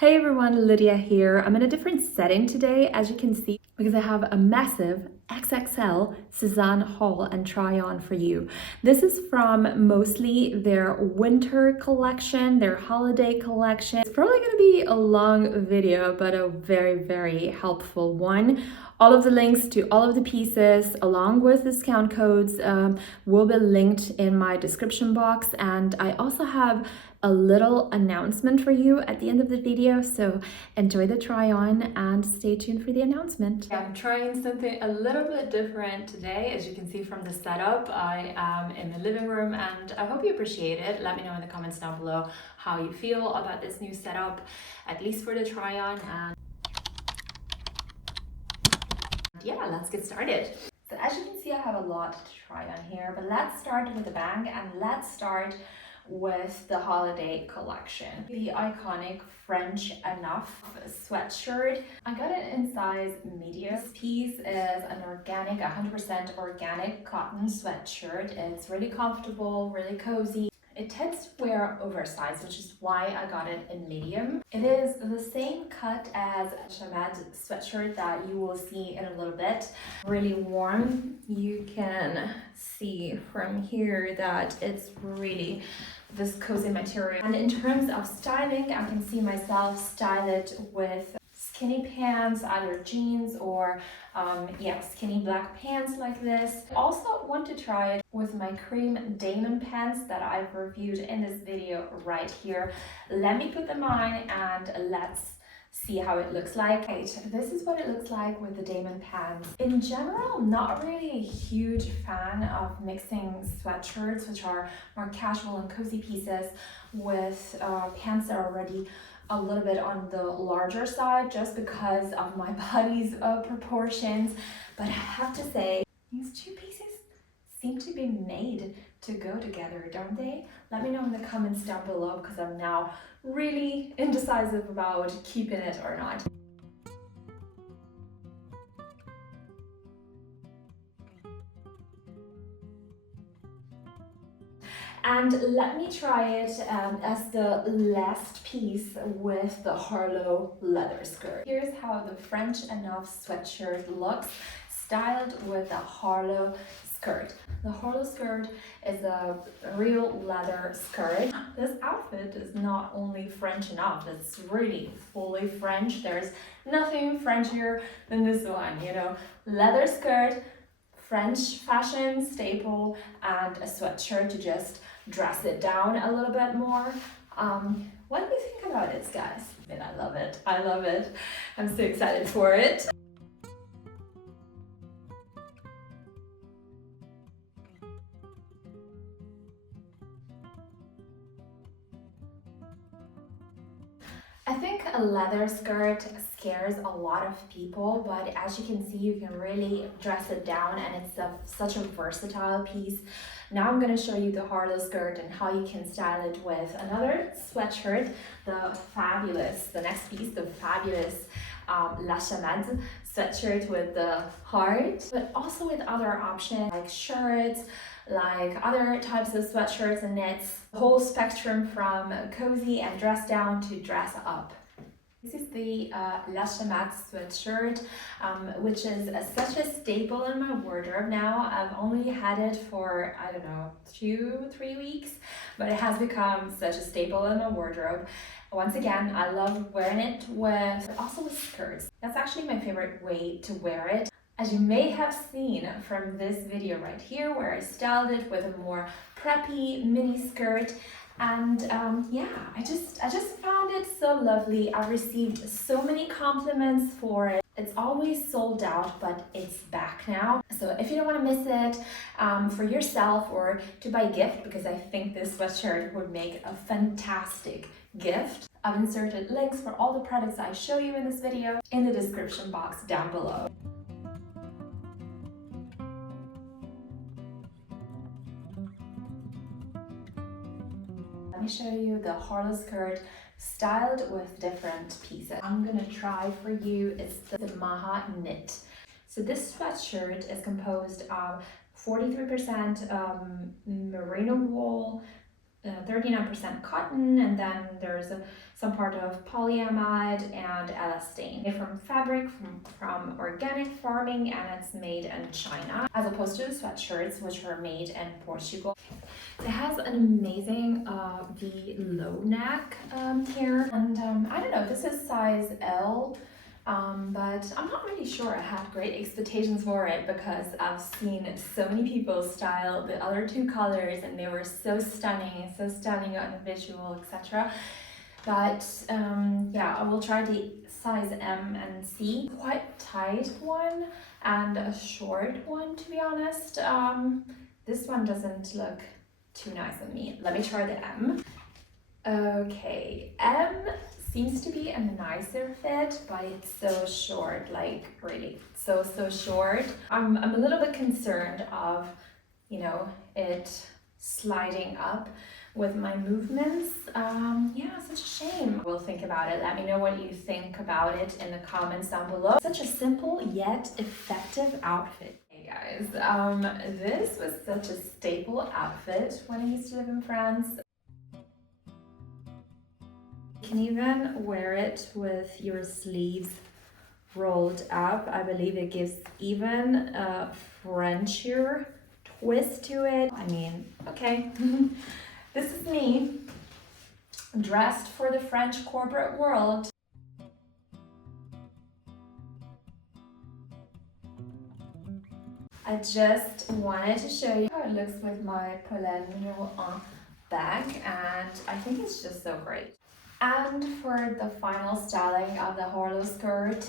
Hey everyone, Lydia here. I'm in a different setting today, as you can see, because I have a massive XXL Sézane haul and try on for you. This is from mostly their winter collection, their holiday collection. It's probably going to be a long video, but a very helpful one. All of the links to all of the pieces, along with discount codes, will be linked in my description box. And I also have a little announcement for you at the end of the video, so enjoy the try on and stay tuned for the announcement. I'm trying something a little bit different today. As you can see from the setup, I am in the living room and I hope you appreciate it. Let me know in the comments down below how you feel about this new setup, at least for the try on. And yeah, let's get started. So as you can see, I have a lot to try on here, but let's start with a bang and let's start with the holiday collection. The iconic French Enough sweatshirt. I got it in size medium. This piece is an organic, 100% organic cotton sweatshirt. It's really comfortable, really cozy. It tends to wear oversized, which is why I got it in medium. It is the same cut as Shamed sweatshirt that you will see in a little bit. Really warm. You can see from here that it's really this cozy material. And in terms of styling, I can see myself style it with skinny pants, either jeans or skinny black pants like this. I also want to try it with my cream denim pants that I've reviewed in this video right here. Let me put them on and let's see how it looks like. Right, this is what it looks like with the denim pants. In general, not really a huge fan of mixing sweatshirts, which are more casual and cozy pieces, with pants that are already a little bit on the larger side, just because of my body's proportions. But I have to say, these two pieces seem to be made to go together, don't they? Let me know in the comments down below, because I'm now really indecisive about keeping it or not. And let me try it as the last piece with the Harlow leather skirt. Here's how the French Enough sweatshirt looks, styled with the Harlow skirt. The Harlow skirt is a real leather skirt. This outfit is not only French enough, it's really fully French. There's nothing Frenchier than this one, you know. Leather skirt, French fashion staple, and a sweatshirt to just dress it down a little bit more. What do you think about it, guys? I mean, I love it. I love it. I'm so excited for it. I think a leather skirt scares a lot of people, but as you can see, you can really dress it down and it's such a versatile piece. Now I'm going to show you the Harlow skirt and how you can style it with another sweatshirt, the next piece, the fabulous La Chamade sweatshirt with the heart, but also with other options like shirts, like other types of sweatshirts and knits, the whole spectrum from cozy and dress down to dress up. This is the La Chamade sweatshirt, which is such a staple in my wardrobe now. I've only had it for, I don't know, 2-3 weeks, but it has become such a staple in my wardrobe. Once again, I love wearing it also with skirts. That's actually my favorite way to wear it. As you may have seen from this video right here, where I styled it with a more preppy mini skirt. And I just found it so lovely. I've received so many compliments for it. It's always sold out, but it's back now. So if you don't want to miss it for yourself or to buy a gift, because I think this sweatshirt would make a fantastic gift, I've inserted links for all the products I show you in this video in the description box down below. Let me show you the Harlow skirt styled with different pieces. I'm gonna try for you is the Maha knit. So this sweatshirt is composed of 43% merino wool, 39% cotton, and then there's some part of polyamide and elastane. Made from fabric from organic farming, and it's made in China, as opposed to the sweatshirts, which are made in Portugal. It has an amazing V low neck here, and I don't know, this is size L. But I'm not really sure I had great expectations for it because I've seen so many people style the other two colors and they were so stunning on the visual, etc. But yeah, I will try the size M and C. Quite tight one and a short one, to be honest. This one doesn't look too nice on me. Let me try the M. Okay, M seems to be a nicer fit, but it's so short, like really so short. I'm a little bit concerned of, you know, it sliding up with my movements. Yeah, such a shame. We'll think about it. Let me know what you think about it in the comments down below. Such a simple yet effective outfit. Hey guys, this was such a staple outfit when I used to live in France. You can even wear it with your sleeves rolled up. I believe it gives even a Frenchier twist to it. I mean, okay. This is me, dressed for the French corporate world. I just wanted to show you how it looks with my Polène numéro 1 bag, and I think it's just so great. And for the final styling of the Horlow skirt,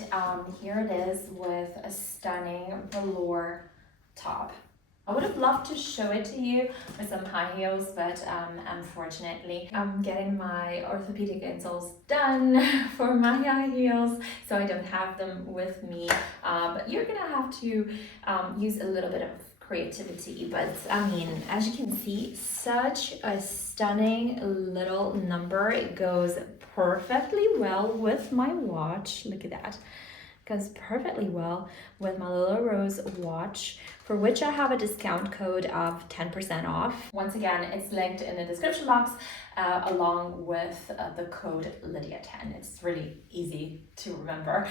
here it is with a stunning velour top. I would have loved to show it to you with some high heels, but unfortunately I'm getting my orthopedic insoles done for my high heels, so I don't have them with me. But you're gonna have to use a little bit of creativity, but I mean, as you can see, such a stunning little number. It goes perfectly well with my watch. Look at that. Goes perfectly well with my little rose watch, for which I have a discount code of 10% off. Once again, it's linked in the description box along with the code Lydia10. It's really easy to remember.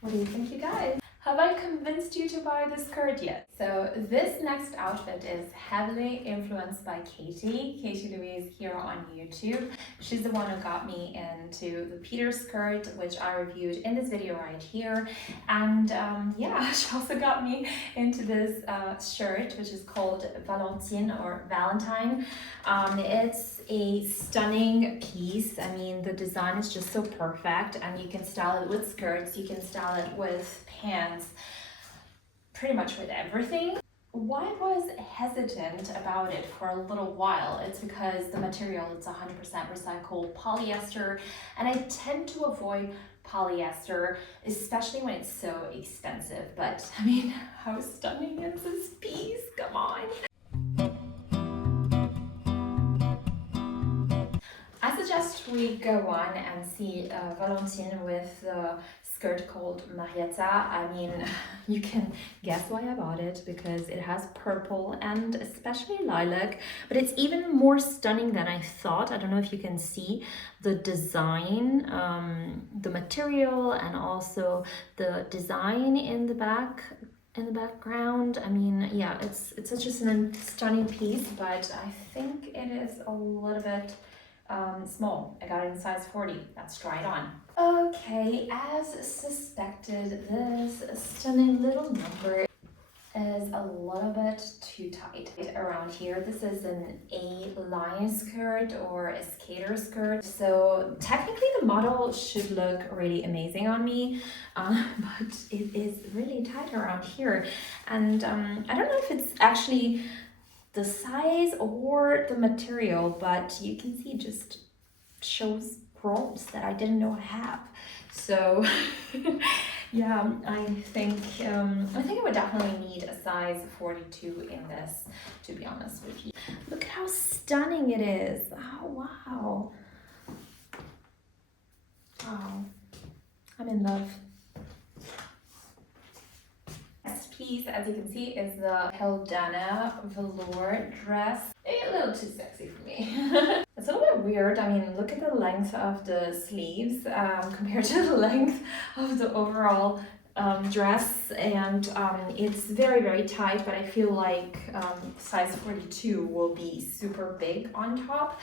What do you think, you guys? Have I convinced you to buy this skirt yet? So this next outfit is heavily influenced by Katie Louise here on YouTube. She's the one who got me into the Peter skirt, which I reviewed in this video right here. And yeah, she also got me into this shirt, which is called Valentine or Valentine. It's a stunning piece. I mean, the design is just so perfect, and you can style it with skirts, you can style it with pants, pretty much with everything. Why I was hesitant about it for a little while, it's because the material, it's 100% recycled polyester, and I tend to avoid polyester, especially when it's so expensive. But I mean, how stunning is this piece? Come on. I suggest we go on and see Valentine with the skirt called Marietta. I mean, you can guess why I bought it, because it has purple and especially lilac, but it's even more stunning than I thought. I don't know if you can see the design, the material, and also the design in the background. I mean, yeah, it's such a stunning piece, but I think it is a little bit small. I got it in size 40. Let's try it on. Okay, as suspected, this stunning little number is a little bit too tight around here. This is an A-line skirt or a skater skirt, so technically the model should look really amazing on me, but it is really tight around here, and I don't know if it's actually the size or the material, but you can see it just shows problems that I didn't know I have. So yeah, I think I would definitely need a size 42 in this, to be honest with you. Look how stunning it is. Oh wow. Wow. I'm in love. Next piece, as you can see, is the Heldana velour dress. A little too sexy for me. It's a little bit weird. I mean, look at the length of the sleeves compared to the length of the overall dress, and it's very tight, but I feel like size 42 will be super big on top.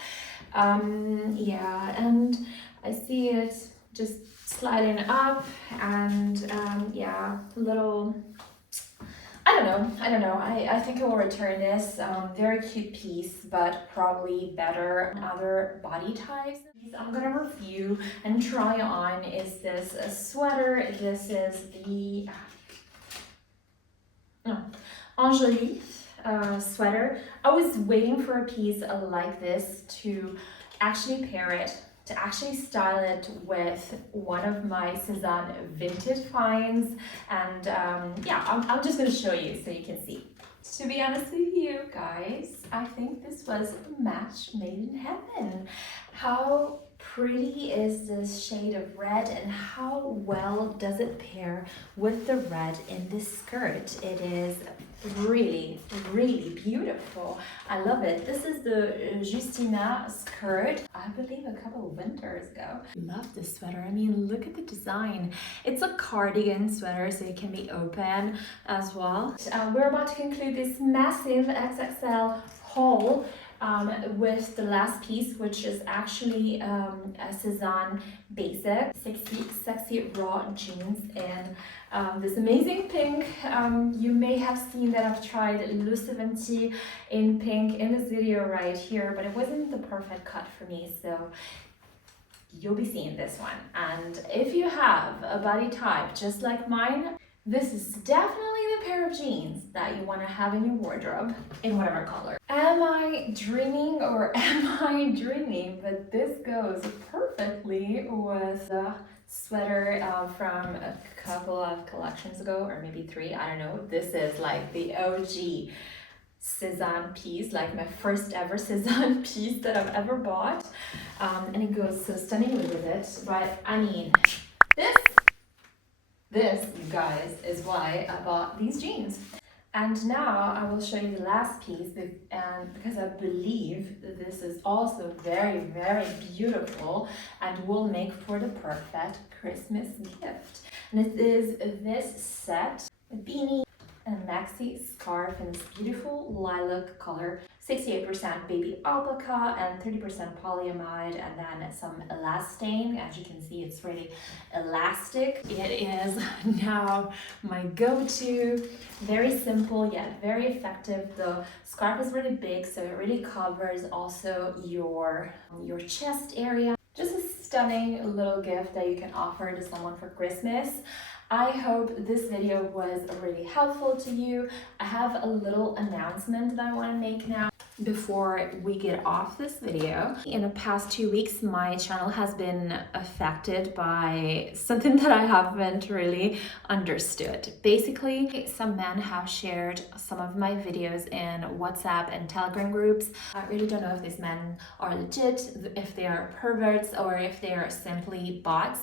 Yeah, and I see it just sliding up, and yeah, a little, I don't know. I think I will return this. Very cute piece, but probably better on other body types. I'm gonna review and try on is this a sweater. This is the Angelique sweater. I was waiting for a piece like this to actually pair it, to actually style it with one of my Sézane Winter finds, and yeah, I'm just gonna show you so you can see. To be honest with you guys, I think this was a match made in heaven. How pretty is this shade of red, and how well does it pair with the red in this skirt? It is really beautiful. I love it. This is the Justina skirt, I believe a couple of winters ago. Love this sweater. I mean, look at the design. It's a cardigan sweater, so it can be open as well. We're about to conclude this massive XXL haul with the last piece, which is actually a Sézane basic, sexy raw jeans in this amazing pink. You may have seen that I've tried Le 70 in pink in this video right here, but it wasn't the perfect cut for me, so you'll be seeing this one. And if you have a body type just like mine, this is definitely the pair of jeans that you want to have in your wardrobe in whatever color. Am I dreaming or am I dreaming? But this goes perfectly with the sweater from a couple of collections ago, or maybe 3, I don't know. This is like the OG Sézane piece, like my first ever Sézane piece that I've ever bought. And it goes so stunningly with it. But I mean, this, you guys, is why I bought these jeans. And now I will show you the last piece, and because I believe this is also very beautiful and will make for the perfect Christmas gift. And it is this set, a beanie, a maxi scarf in this beautiful lilac color, 68% baby alpaca and 30% polyamide, and then some elastane. As you can see, it's really elastic. It is now my go-to. Very simple yet very effective. The scarf is really big, so it really covers also your chest area. Just a stunning little gift that you can offer to someone for Christmas. I hope this video was really helpful to you. I have a little announcement that I want to make now before we get off this video. In the past 2 weeks, my channel has been affected by something that I haven't really understood. Basically, some men have shared some of my videos in WhatsApp and Telegram groups. I really don't know if these men are legit, if they are perverts, or if they are simply bots.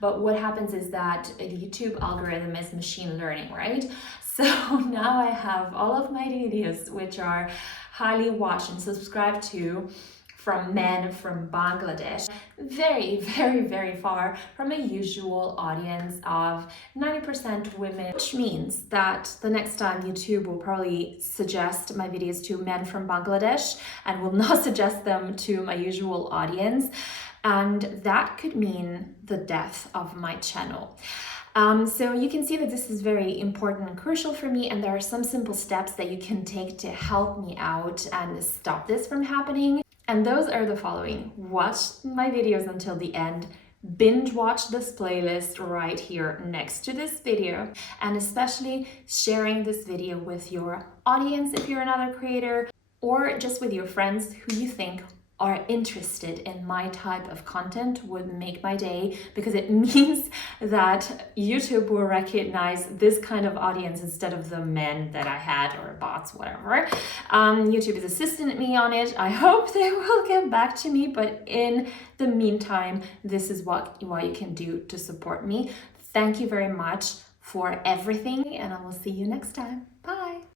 But what happens is that the YouTube algorithm is machine learning, right? So now I have all of my videos, which are highly watched and subscribed to, from men from Bangladesh, very far from a usual audience of 90% women, which means that the next time YouTube will probably suggest my videos to men from Bangladesh and will not suggest them to my usual audience. And that could mean the death of my channel. So you can see that this is very important and crucial for me, and there are some simple steps that you can take to help me out and stop this from happening. And those are the following: watch my videos until the end, binge watch this playlist right here next to this video, and especially sharing this video with your audience if you're another creator, or just with your friends who you think are interested in my type of content would make my day, because it means that YouTube will recognize this kind of audience instead of the men that I had, or bots, whatever. YouTube is assisting me on it. I hope they will get back to me, but in the meantime, this is what you can do to support me. Thank you very much for everything, and I will see you next time.